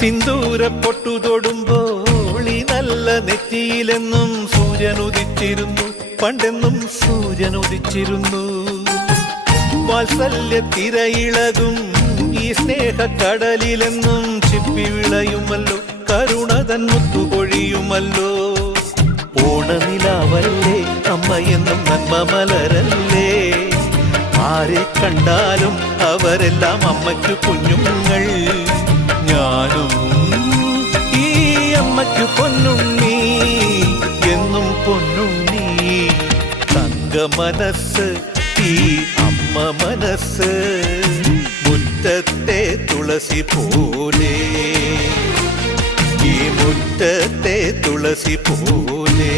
സിന്ദൂര പൊട്ടു തൊടുമ്പോൾ ഈ നല്ല നെറ്റിയിലെന്നും സൂര്യൻ ഉദിച്ചിരുന്നു, പണ്ടെന്നും സൂര്യൻ ഉദിച്ചിരുന്നു. വാത്സല്യ തിരയിളകും ഈ സ്നേഹക്കടലിലെന്നും ചിപ്പി വിളയുമല്ലോ, കരുണതൻ മുത്തുപൊഴിയുമല്ലോ. ഓണനിലാവല്ലേ അമ്മയെന്നും നന്മ മലരല്ലേ, ആരെ കണ്ടാലും അവരെല്ലാം അമ്മയ്ക്കു കുഞ്ഞുങ്ങൾ. ഞാനും ഈ അമ്മയ്ക്കു പൊന്നുണ്ണി, എന്നും പൊന്നുണ്ണി. തങ്ക മനസ്സ് ഈ അമ്മ മനസ്സ്, മുറ്റത്തെ തുളസി പോലെ, ഈ മുറ്റത്തെ തുളസി പോലെ.